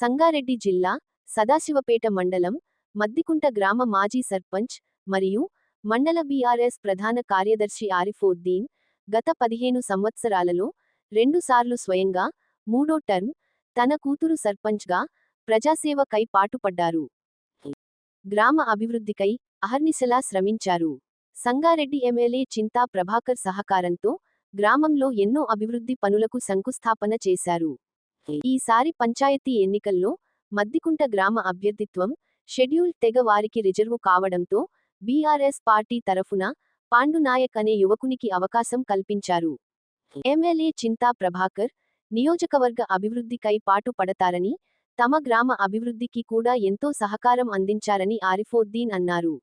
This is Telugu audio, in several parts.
సంగారెడ్డి జిల్లా సదాశివపేట మండలం మద్దికుంట గ్రామ మాజీ సర్పంచ్ మరియు మండల బీఆర్ఎస్ ప్రధాన కార్యదర్శి ఆరిఫోద్దీన్ గత పదిహేను సంవత్సరాలలో రెండుసార్లు స్వయంగా మూడో టర్మ్ తన కూతురు సర్పంచ్గా ప్రజాసేవకై పాటుపడ్డారు. గ్రామ అభివృద్ధికై అహర్నిశలా శ్రమించారు. సంగారెడ్డి ఎమ్మెల్యే చింతా ప్రభాకర్ సహకారంతో గ్రామంలో ఎన్నో అభివృద్ధి పనులకు శంకుస్థాపన చేశారు. ఈసారి పంచాయతీ ఎన్నికల్లో మద్దికుంట గ్రామ అభ్యర్థిత్వం షెడ్యూల్ తెగ వారికి రిజర్వు కావడంతో బీఆర్ఎస్ పార్టీ తరఫున పాండునాయక్ అనే యువకునికి అవకాశం కల్పించారు. ఎమ్మెల్యే చింతా ప్రభాకర్ నియోజకవర్గ అభివృద్ధికై పాటు పడతారని తమ గ్రామ అభివృద్ధికి కూడా ఎంతో సహకారం అందించారని ఆరిఫోద్దీన్ అన్నారు.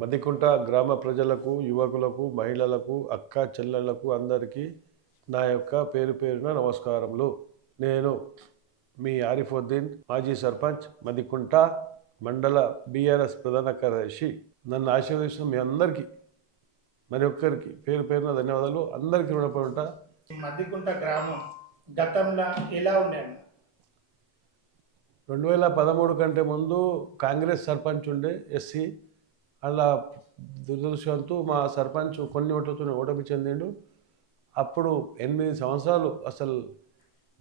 మదికుంట గ్రామ ప్రజలకు యువకులకు మహిళలకు అక్క చెల్లెళ్ళకు అందరికీ నా యొక్క పేరు పేరున నమస్కారములు. నేను మీ ఆరిఫుద్దీన్ మాజీ సర్పంచ్ మదికుంట మండల బీఆర్ఎస్ ప్రధాన కార్యదర్శి. నన్ను ఆశీర్వదిస్తున్న మీ అందరికీ మరి ఒక్కరికి పేరు పేరున ధన్యవాదాలు. అందరికీ రుణపడి ఉంటా మద్దికుంట గ్రామం గతంలో ఎలా ఉండేది? రెండు వేల పదమూడు కంటే ముందు కాంగ్రెస్ సర్పంచ్ ఉండే ఎస్సీ. అలా దురదృష్టంతో మా సర్పంచ్ కొన్ని ఓట్లతో ఓటమి చెందిండు. అప్పుడు ఎనిమిది సంవత్సరాలు అసలు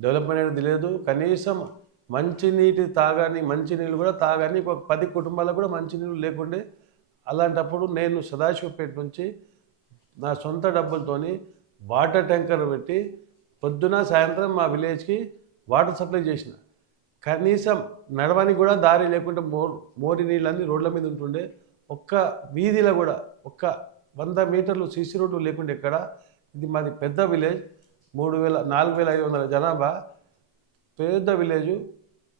డెవలప్మెంట్ అనేది లేదు కనీసం మంచినీటి తాగాని మంచినీళ్ళు కూడా తాగాని ఒక పది కుటుంబాలకు కూడా మంచినీళ్ళు లేకుండే అలాంటప్పుడు నేను సదాశివపేట నుంచి నా సొంత డబ్బులతోని వాటర్ ట్యాంకర్ పెట్టి పొద్దున సాయంత్రం మా విలేజ్కి వాటర్ సప్లై చేసిన. కనీసం నడవనికి కూడా దారి లేకుండా మోర్ మోరి నీళ్ళన్నీ రోడ్ల మీద ఉంటుండే. ఒక్క వీధిలో కూడా ఒక్క వంద మీటర్లు సీసీ రోడ్డు లేకుండా ఎక్కడ ఇది మాది పెద్ద విలేజ్. మూడు వేల నాలుగు వేల ఐదు వందల జనాభా. పెద్ద విలేజ్.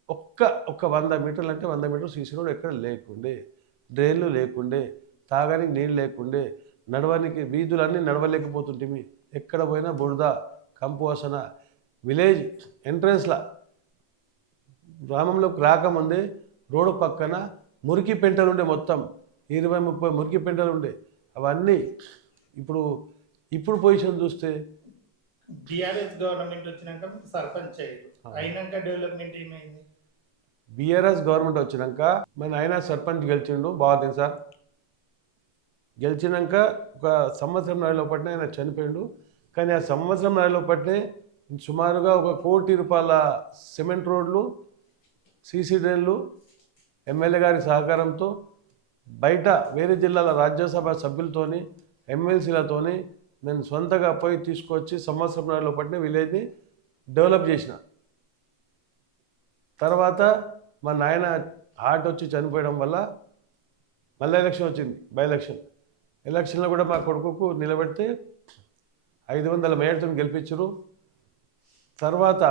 ఒక్క ఒక్క వంద మీటర్లు అంటే వంద మీటర్లు సీసీ రోడ్ ఎక్కడ లేకుండే. డ్రైన్లు లేకుండే. తాగడానికి నీళ్ళు లేకుండే. నడవడానికి వీధులన్నీ నడవలేకపోతుంటిమి. ఎక్కడ పోయినా బురద కంపు వాసన. విలేజ్ ఎంట్రన్స్లా గ్రామంలోకి రాకముందే రోడ్డు పక్కన మురికి పెంటలు ఉండే మొత్తం. ఇరవై ముప్పై మురికి పెంటలు ఉండే అవన్నీ ఇప్పుడు ఇప్పుడు పొజిషన్ చూస్తే టిఆర్ఎస్ గవర్నమెంట్ వచ్చినాక సర్పంచ్ అయ్యారు అయినాక డెవలప్మెంట్ ఏమైంది? బీఆర్ఎస్ గవర్నమెంట్ వచ్చినాక మన ఆయన సర్పంచ్ గెలిచిండు. బాగుంది సార్. గెలిచినాక ఒక సంవత్సరం నెలలో పట్టిన ఆయన చనిపోయిండు. కానీ ఆ సంవత్సరం నెలలో పట్టినే సుమారుగా ఒక కోటి రూపాయల సిమెంట్ రోడ్లు సీసీ డ్రైన్లు ఎమ్మెల్యే గారి సహకారంతో బయట వేరే జిల్లాల రాజ్యసభ సభ్యులతోని ఎమ్మెల్సీలతోని నేను సొంతగా పోయి తీసుకొచ్చి సంవత్సరం నెలలో పట్టిన విలేజ్ని డెవలప్ చేసిన. తర్వాత మా నాయన హార్ట్ వచ్చి చనిపోయడం వల్ల మళ్ళీ ఎలక్షన్ వచ్చింది బై ఎలక్షన్. ఎలక్షన్లో కూడా మా కొడుకుకు నిలబెడితే ఐదు వందల మేయర్తో గెలిపించరు. తర్వాత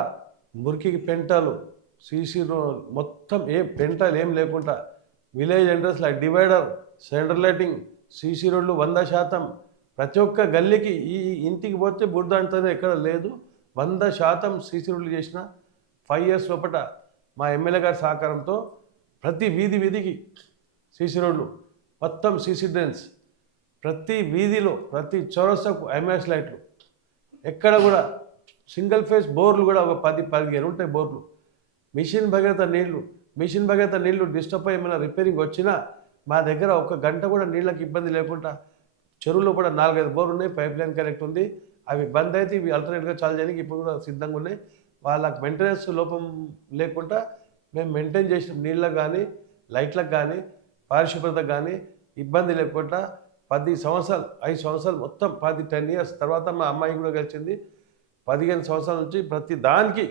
మురికి పెంటలు సీసీ మొత్తం ఏ పెంటలు ఏం లేకుండా village entrance light divider centre lighting CC రోడ్లు వంద శాతం ప్రతి ఒక్క గల్లీకి ఈ ఇంటికి పోతే బురద అంటేనే ఎక్కడ లేదు. వంద శాతం సీసీ రోడ్లు చేసిన ఫైవ్ ఇయర్స్ లోపల మా ఎమ్మెల్యే గారి సహకారంతో ప్రతి వీధి వీధికి సీసీ రోడ్లు మొత్తం సీసీ డ్రైన్స్ ప్రతి వీధిలో ప్రతి చౌరస్తకు ఎంఎస్ లైట్లు. ఎక్కడ కూడా సింగిల్ ఫేస్ బోర్లు కూడా ఒక పది పదిహేను ఉంటాయి బోర్లు. మిషన్ భగీరథ నీళ్ళు మిషన్ భగీరథ నీళ్ళు డిస్టర్బ్ అయ్యి ఏమైనా రిపేరింగ్ వచ్చినా మా దగ్గర ఒక గంట కూడా నీళ్ళకి ఇబ్బంది లేకుండా చెరువులో కూడా నాలుగైదు బోర్లు ఉన్నాయి పైప్ లైన్ కనెక్ట్ ఉంది. అవి బంద్ అయితే ఇవి అల్టర్నేట్గా చాలు చేయడానికి ఇప్పుడు కూడా సిద్ధంగా ఉన్నాయి. వాళ్ళకి మెయింటెనెన్స్ లోపం లేకుండా మేము మెయింటైన్ చేసిన నీళ్ళకు కానీ లైట్లకు కానీ పారిశుభ్రతకు కానీ ఇబ్బంది లేకుండా పది సంవత్సరాలు ఐదు సంవత్సరాలు మొత్తం పది టెన్ ఇయర్స్ తర్వాత మా అమ్మాయి కూడా గెలిచింది పదిహేను సంవత్సరాల నుంచి ప్రతి దానికి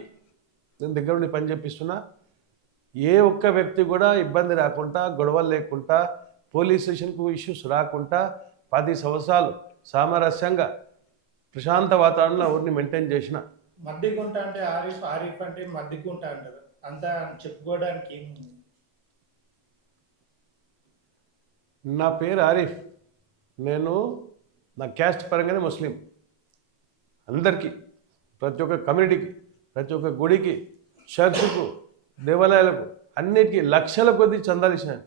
నేను దగ్గర నుండి పని చేపిస్తున్నా. ఏ ఒక్క వ్యక్తి కూడా ఇబ్బంది రాకుండా గొడవలు లేకుండా పోలీస్ స్టేషన్కు ఇష్యూస్ రాకుండా పది సంవత్సరాలు సామరస్యంగా ప్రశాంత వాతావరణంలో ఊరిని మెయింటైన్ చేసిన. మద్దికుంట అంటే ఆరిఫ్ ఆరిఫ్ అంటే మద్దికుంట అంటారు. అంతా చెప్పుకోవడానికి నా పేరు ఆరిఫ్. నేను నా క్యాస్ట్ పరంగానే ముస్లిం. అందరికీ ప్రతి ఒక్క కమ్యూనిటీకి ప్రతి ఒక్క గుడికి చర్చ్కు దేవాలయాలకు అన్నిటికీ లక్షల కొద్ది చందాలు ఇచ్చినాను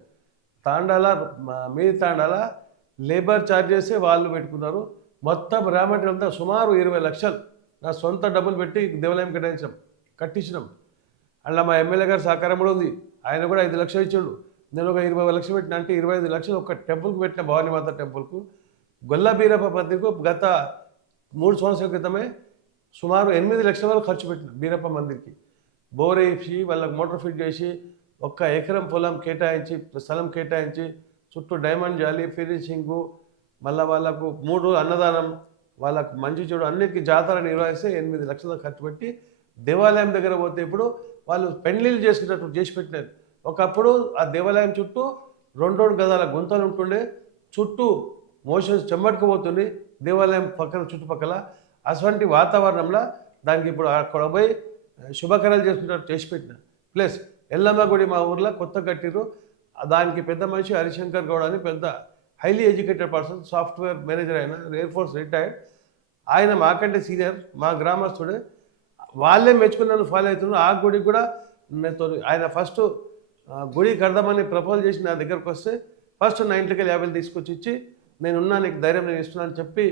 తాండాల మా- మీ తాండాల లేబర్ ఛార్జెసే వాళ్ళు పెట్టుకున్నారు. మొత్తం రా మెటీరియల్ అంతా సుమారు ఇరవై లక్షలు. నా సొంత డబ్బులు పెట్టి దేవాలయం కట్టించాం కట్టించినాం. అలా మా ఎమ్మెల్యే గారి సహకారం కూడా ఉంది. ఆయన కూడా ఐదు లక్షలు ఇచ్చాడు. నేను ఒక ఇరవై లక్షలు పెట్టిన అంటే ఇరవై ఐదు లక్షలు ఒక టెంపుల్కి పెట్టిన భవానీ మాత టెంపుల్కు. గొల్ల బీరప్ప మందిర్కు గత మూడు సంవత్సరాల క్రితమే సుమారు ఎనిమిది లక్షల వరకు ఖర్చు పెట్టిన బీరప్ప మందిర్కి. బోర్ వేసి వాళ్ళకి మోటార్ ఫిట్ చేసి ఒక్క ఎకరం పొలం కేటాయించి స్థలం కేటాయించి చుట్టూ డైమండ్ జాలి ఫినిషింగు మళ్ళీ వాళ్ళకు మూడు అన్నదానం వాళ్ళకు మంచి చెడు అన్నిటికీ జాతర నిర్వహిస్తే ఎనిమిది లక్షలు ఖర్చు పెట్టి దేవాలయం దగ్గర పోతే ఇప్పుడు వాళ్ళు పెళ్ళిళ్ళు చేసుకున్నట్టు చేసి పెట్టినారు. ఒకప్పుడు ఆ దేవాలయం చుట్టూ రెండు రెండు గదాల గుంతలు ఉంటుండే చుట్టూ మోషన్స్ చెమ్మట్టుకుపోతుంది దేవాలయం పక్కన చుట్టుపక్కల అటువంటి వాతావరణంలో దానికి ఇప్పుడు అక్కడ పోయి శుభకరాలు చేసుకున్నట్టు చేసి పెట్టిన ప్లస్ ఎల్లమ్మ గుడి మా ఊర్లో కొత్త కట్టిరు దానికి పెద్ద మనిషి హరిశంకర్ గౌడ్ అని పెద్ద highly educated person software manager అయిన ఎయిర్ ఫోర్స్ రిటైర్డ్ ఆయన మాకంటే సీనియర్ మా గ్రామస్తుడే. వాళ్ళే మెచ్చుకుని నన్ను ఫాలో అవుతున్నారు. ఆ గుడికి కూడా నాతో ఆయన ఫస్ట్ గుడి కడదామని ప్రపోజ్ చేసి నా దగ్గరకు వస్తే ఫస్ట్ నా ఇంటికి వెళ్ళి యాభై తీసుకొచ్చి ఇచ్చి నేను ఉన్నా నీకు ధైర్యం నేను ఇస్తున్నాను చెప్పి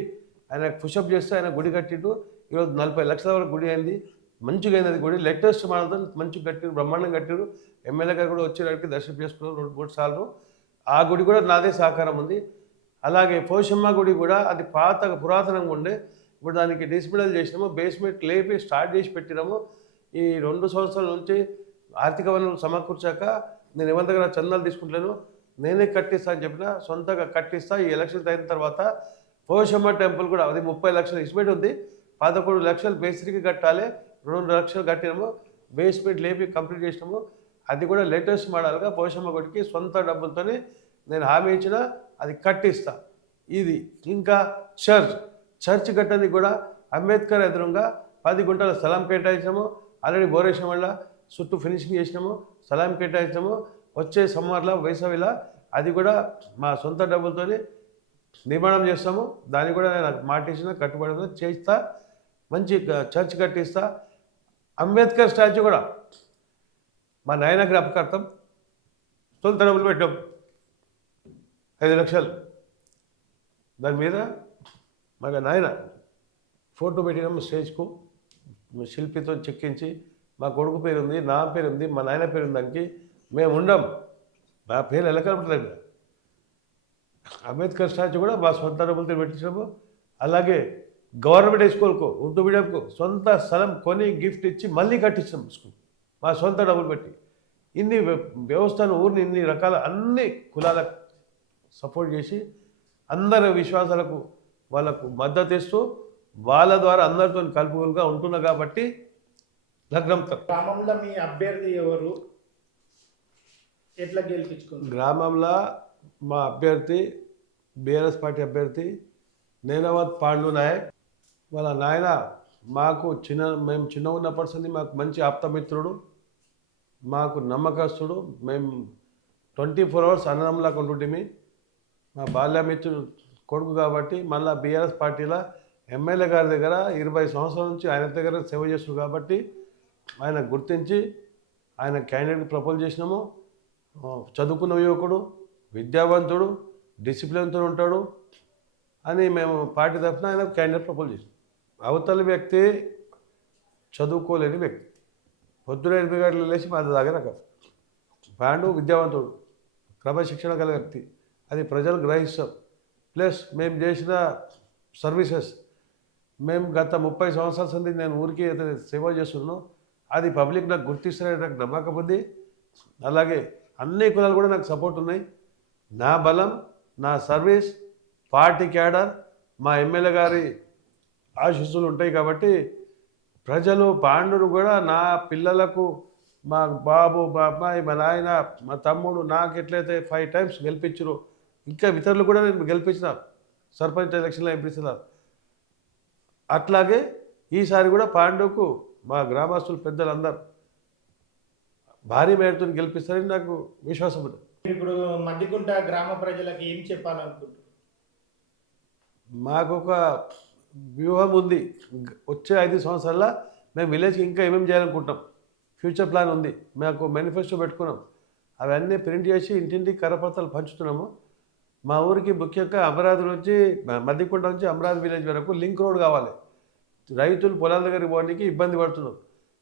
ఆయన పుషప్ చేస్తే ఆయన గుడి కట్టిండు. ఈరోజు నలభై లక్షల వరకు గుడి అయింది. మంచిగా అయినది కూడా. గుడి లేటెస్ట్ మాత్రం మంచిగా కట్టిరు బ్రహ్మాండం కట్టిరు. ఎమ్మెల్యే గారు కూడా వచ్చేటానికి దర్శనం చేసుకున్నారు రెండు మూడు సార్లు. ఆ గుడి కూడా నాదే సహకారం ఉంది. అలాగే పోషమ్మ గుడి కూడా అది పాత పురాతనంగా ఉండే. ఇప్పుడు దానికి డిస్మిడల్ చేసినాము బేస్మెంట్ లేపి స్టార్ట్ చేసి పెట్టినాము. ఈ రెండు సంవత్సరాల నుంచి ఆర్థిక వనరులు సమకూర్చాక నేను ఎవరి దగ్గర చందాలు తీసుకుంటాను నేనే కట్టిస్తా అని చెప్పిన సొంతంగా కట్టిస్తా. ఈ ఎలక్షన్ అయిన తర్వాత పోషమ్మ టెంపుల్ కూడా అది ముప్పై లక్షలు ఎస్టిమేట్ ఉంది. పదకొండు లక్షలు బేసిక్కి కట్టాలి. రెండు లక్షలు కట్టినాము బేస్మెంట్ లేపి కంప్లీట్ చేసినాము. అది కూడా లేటెస్ట్ మోడల్గా పోషమ్మ గుడికి సొంత డబ్బులతోనే నేను హామీ ఇచ్చిన అది కట్టిస్తా. ఇది ఇంకా చర్చ్ చర్చ్ కట్టని కూడా అంబేద్కర్ ఎదురుగా పది గుంటల స్థలం కేటాయించాము ఆల్రెడీ బోరేషన్ వల్ల చుట్టూ ఫినిషింగ్ చేసినాము స్థలం కేటాయించాము వచ్చే సమ్మర్లో వేసవిలా అది కూడా మా సొంత డబ్బులతోనే నిర్మాణం చేస్తాము. దాన్ని కూడా నేను మాట ఇచ్చిన కట్టుబడి చేస్తా. మంచి చర్చ్ కట్టిస్తా. అంబేద్కర్ స్టాచ్యూ కూడా మా నాయన జ్ఞాపకార్థం సొంత డబ్బులు పెట్టాం ఐదు లక్షలు. దాని మీద మా నాయన ఫోటో పెట్టినాం స్టేజ్కు. శిల్పితో చెక్కించి మా కొడుకు పేరు ఉంది నా పేరు ఉంది మా నాయన పేరు ఉంది దానికి మేము ఉండం. మా పేరు ఎలా కనపడలేదు అంబేద్కర్ స్టాచ్యూ కూడా మా సొంత డబ్బులతో పెట్టించినాము అలాగే గవర్నమెంట్ హై స్కూల్కు ఉర్దూ మీడియంకు సొంత స్థలం కొని గిఫ్ట్ ఇచ్చి మళ్ళీ కట్టించాం స్కూల్. మా సొంత డబ్బులు పెట్టి. ఇన్ని వ్య- వ్యవస్థను ఊరిని ఇన్ని రకాల అన్ని కులాలకు సపోర్ట్ చేసి అందరి విశ్వాసాలకు వాళ్ళకు మద్దతు ఇస్తూ వాళ్ళ ద్వారా అందరితో కలుపుగోలుగా ఉంటున్నా కాబట్టి లగ్నం గ్రామంలో మీ అభ్యర్థి ఎవరు? ఎట్లా గెలిపించుకుంటారు గ్రామంలో మా అభ్యర్థి బీఆర్ఎస్ పార్టీ అభ్యర్థి నేనవత్ పాండు నాయక్. వాళ్ళ నాయన మాకు చిన్న మేము చిన్న ఉన్నప్పటి నుండి మాకు మంచి ఆప్తమిత్రుడు మాకు నమ్మకస్తుడు మేము ట్వంటీ ఫోర్ అవర్స్ అన్నదంలాగా ఉంటుంటిమి. మా బాల్యమిత్రుడు కొడుకు కాబట్టి మళ్ళీ బీఆర్ఎస్ పార్టీలో ఎమ్మెల్యే గారి దగ్గర ఇరవై సంవత్సరాల నుంచి ఆయన దగ్గర సేవ చేస్తున్నారు కాబట్టి ఆయన గుర్తించి ఆయన క్యాండిడేట్ ప్రపోజ్ చేసినాము. చదువుకున్న యువకుడు విద్యావంతుడు డిసిప్లిన్తో ఉంటాడు అని మేము పార్టీ తరఫున ఆయన క్యాండిడేట్ ప్రపోజ్ చేసినాం. అవతల వ్యక్తి చదువుకోలేని వ్యక్తి. పొద్దున ఎనిమిది గంటలు లేచి మా దగ్గర పాండు విద్యావంతుడు క్రమశిక్షణ గల వ్యక్తి. అది ప్రజలు గ్రహిస్తాం. ప్లస్ మేము చేసిన సర్వీసెస్ మేము గత ముప్పై సంవత్సరాల సంది నేను ఊరికి అతని సేవ చేస్తున్నాను అది పబ్లిక్ నాకు గుర్తిస్తారని నాకు నమ్మకం ఉంది. అలాగే అన్ని కులాలు కూడా నాకు సపోర్ట్ ఉన్నాయి. నా బలం నా సర్వీస్ పార్టీ క్యాడర్ మా ఎమ్మెల్యే గారి ఆశీస్సులు ఉంటాయి కాబట్టి ప్రజలు పాండును కూడా నా పిల్లలకు మా బాబు మా అమ్మాయి మా నాయన మా తమ్ముడు నాకు ఎట్లయితే ఫైవ్ టైమ్స్ గెలిపించరు ఇంకా ఇతరులు కూడా నేను గెలిపించిన సర్పంచ్ ఎలక్షన్లో ఎంపిస్తున్నారు అట్లాగే ఈసారి కూడా పాండుకు మా గ్రామస్తులు పెద్దలందరూ భారీ మేరతో గెలిపిస్తారని నాకు విశ్వాసం ఉంది. ఇప్పుడు మద్దికుంట గ్రామ ప్రజలకు ఏం చెప్పాలనుకుంటున్నారు? మాకు ఒక వ్యూహం ఉంది. వచ్చే ఐదు సంవత్సరాల మేము విలేజ్కి ఇంకా ఏమేమి చేయాలనుకుంటాం ఫ్యూచర్ ప్లాన్ ఉంది. మాకు మేనిఫెస్టో పెట్టుకున్నాం. అవన్నీ ప్రింట్ చేసి ఇంటింటికి కరపత్రాలు పంచుతున్నాము. మా ఊరికి ముఖ్యంగా అమరావతి నుంచి మద్దికొండ మద్దికుంట నుంచి అమరావతి విలేజ్ వరకు లింక్ రోడ్ కావాలి. రైతులు పొలాల దగ్గరికి పోవడానికి ఇబ్బంది పడుతున్నారు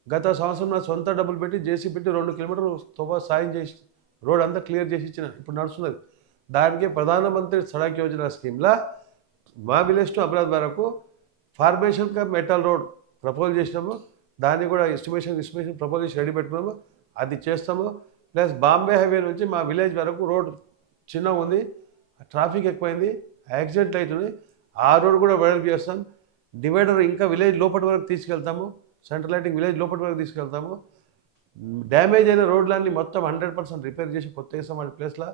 గత సంవత్సరం నా సొంత డబ్బులు పెట్టి జేసీ పెట్టి రెండు కిలోమీటర్లు తోబా సాయం చేసి రోడ్ అంతా క్లియర్ చేసి ఇచ్చిన. ఇప్పుడు నడుస్తున్నది. దానికి ప్రధానమంత్రి సడక్ యోజన స్కీమ్లో మా విలేజ్ టు అమరావతి వరకు ఫార్మేషన్ కా మెటల్ రోడ్ ప్రపోజ్ చేసినాము. దాన్ని కూడా ఎస్టిమేషన్ ఎస్టిమేషన్ ప్రపోజ్ చేసి రెడీ పెట్టుకున్నాము. అది చేస్తాము. ప్లస్ బాంబే హైవే నుంచి మా విలేజ్ వరకు రోడ్ చిన్నగా ఉంది. ట్రాఫిక్ ఎక్కువైంది. యాక్సిడెంట్ అవుతుంది ఆ రోడ్ కూడా వెడల్పు చేస్తాం. డివైడర్ ఇంకా విలేజ్ లోపటి వరకు తీసుకెళ్తాము. సెంట్రల్ లైటింగ్ విలేజ్ లోపటి వరకు తీసుకెళ్తాము. డ్యామేజ్ అయిన రోడ్లన్నీ మొత్తం హండ్రెడ్ పర్సెంట్ రిపేర్ చేసి కొత్త వేస్తాం వాటి ప్లేస్లో.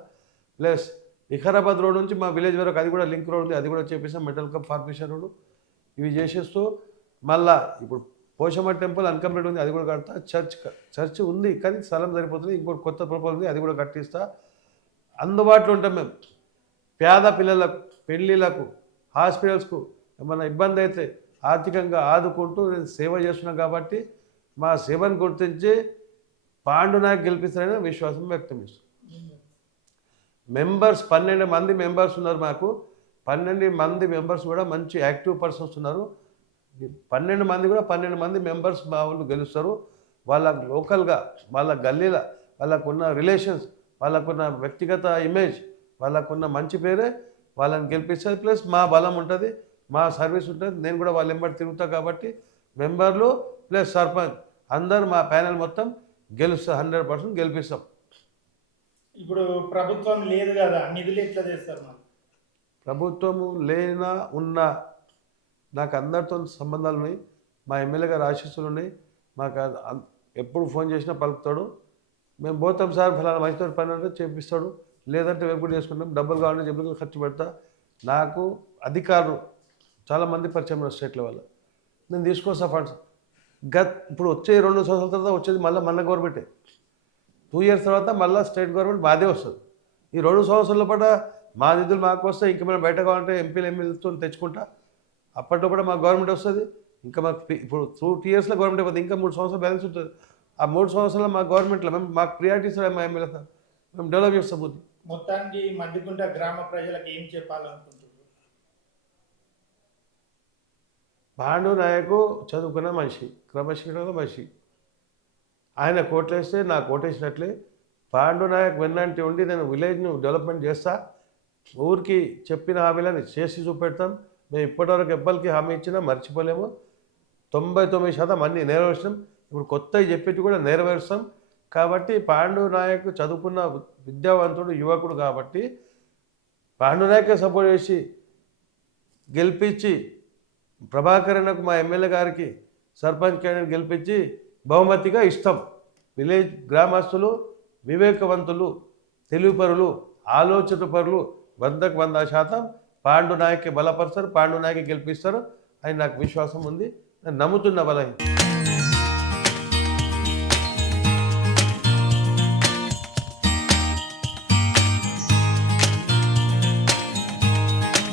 ప్లస్ వికారాబాద్ రోడ్ నుంచి మా విలేజ్ వరకు అది కూడా లింక్ రోడ్ ఉంది అది కూడా చేపిస్తాం మెటల్ కప్ ఫార్మేషన్ రోడ్ ఇవి చేసేస్తూ మళ్ళా ఇప్పుడు పోషమ్మ టెంపుల్ అన్కంప్లీట్ ఉంది అది కూడా కడతా. చర్చ్ చర్చ్ ఉంది కానీ స్థలం సరిపోతుంది. ఇంకోటి కొత్త ప్రపోజల్ ఉంది అది కూడా కట్టిస్తా. అందుబాటులో ఉంటాం మేము. పేద పిల్లలకు పెళ్ళిళ్ళకు హాస్పిటల్స్కు ఏమైనా ఇబ్బంది అయితే ఆర్థికంగా ఆదుకుంటూ నేను సేవ చేస్తున్నాను కాబట్టి మా సేవను గుర్తించి పాండునాయకు గెలిపిస్తారని విశ్వాసం వ్యక్తం చేస్తున్నాను మెంబర్స్ పన్నెండు మంది మెంబర్స్ ఉన్నారు మాకు. పన్నెండు మంది మెంబర్స్ కూడా మంచి యాక్టివ్ పర్సన్స్ ఉన్నారు. పన్నెండు మంది కూడా పన్నెండు మంది మెంబర్స్ మా వాళ్ళు గెలుస్తారు. వాళ్ళ లోకల్గా వాళ్ళ గల్లీల వాళ్ళకున్న రిలేషన్స్ వాళ్ళకున్న వ్యక్తిగత ఇమేజ్ వాళ్ళకున్న మంచి పేరే వాళ్ళని గెలిపిస్తుంది ప్లస్ మా బలం ఉంటుంది మా సర్వీస్ ఉంటుంది. నేను కూడా వాళ్ళ ఎంబడి తిరుగుతా కాబట్టి మెంబర్లు ప్లస్ సర్పంచ్ అందరు మా ప్యానెల్ మొత్తం గెలుస్తా హండ్రెడ్ పర్సెంట్ గెలిపిస్తాం. ఇప్పుడు ప్రభుత్వం లేదు కదా నిధులు ఎట్లా చేస్తారు మరి? ప్రభుత్వము లేనా ఉన్నా నాకు అందరితో సంబంధాలు ఉన్నాయి. మా ఎమ్మెల్యే గారు ఆశీస్సులు ఉన్నాయి. మాకు ఎప్పుడు ఫోన్ చేసినా పలుకుతాడు. మేము పోతాం సార్ ఫలానా మంచితో పని అంటే చేపిస్తాడు. లేదంటే మేము కూడా చేసుకుంటాం. డబ్బులు కావాలంటే డబ్బులు ఖర్చు పెడతా. నాకు అధికారులు చాలామంది పరిచయం ఉన్నారు స్టేట్ లెవెల్ నేను తీసుకొస్తా ఫండ్స్. గత ఇప్పుడు వచ్చే రెండు సంవత్సరాల తర్వాత వచ్చేది మళ్ళీ మన గవర్నమెంటే. టూ ఇయర్స్ తర్వాత మళ్ళీ స్టేట్ గవర్నమెంట్ మాదే వస్తుంది. ఈ రెండు సంవత్సరాల పాటు మా నిధులు మాకు వస్తాయి ఇంకా మనం బయట కావాలంటే ఎంపీలు ఎమ్మెల్యేలతో తెచ్చుకుంటా. అప్పట్లో కూడా మా గవర్నమెంట్ వస్తుంది ఇంకా మాకు ఇప్పుడు టూ ఇయర్స్లో గవర్నమెంట్ అయిపోతుంది ఇంకా మూడు సంవత్సరాలు బ్యాలెన్స్ ఉంటుంది. ఆ మూడు సంవత్సరాలు మా గవర్నమెంట్లో మేము మాకు ప్రియారిటీస్ మా ఎమ్మెల్యే సార్. మేము డెవలప్ చేస్తాం బుద్ధి. మొత్తానికి మధ్యకుంట గ్రామ ప్రజలకు ఏం చెప్పాలనుకుంటున్నారు? పాండు నాయకు చదువుకున్న మనిషి క్రమశిక్షణ మనిషి. ఆయన కోట్లేస్తే నా కోటేసినట్లే. పాండు నాయక్ వెన్నంటి ఉండి నేను విలేజ్ను డెవలప్మెంట్ చేస్తా. ఊరికి చెప్పిన హామీలని చేసి చూపెడతాం. మేము ఇప్పటివరకు ఎవ్వరికి హామీ ఇచ్చినా మర్చిపోలేము. తొంభై తొమ్మిది శాతం అన్ని నెరవేర్చాం ఇప్పుడు కొత్తవి చెప్పేటి కూడా నెరవేరుస్తాం. కాబట్టి పాండు నాయక్ చదువుకున్న విద్యావంతుడు యువకుడు కాబట్టి పాండు నాయకే సపోర్ట్ చేసి గెలిపించి ప్రభాకరణకు మా ఎమ్మెల్యే గారికి సర్పంచ్ క్యాండిడేట్ గెలిపించి బహుమతిగా ఇస్తాం విలేజ్ గ్రామస్తులు వివేకవంతులు తెలివిపరులు ఆలోచనపరులు వందకు వంద శాతం పాండు నాయక్కి బలపరుస్తారు పాండు నాయక్కి గెలిపిస్తారు అని నాకు విశ్వాసం ఉంది. నేను నమ్ముతున్న బలహీన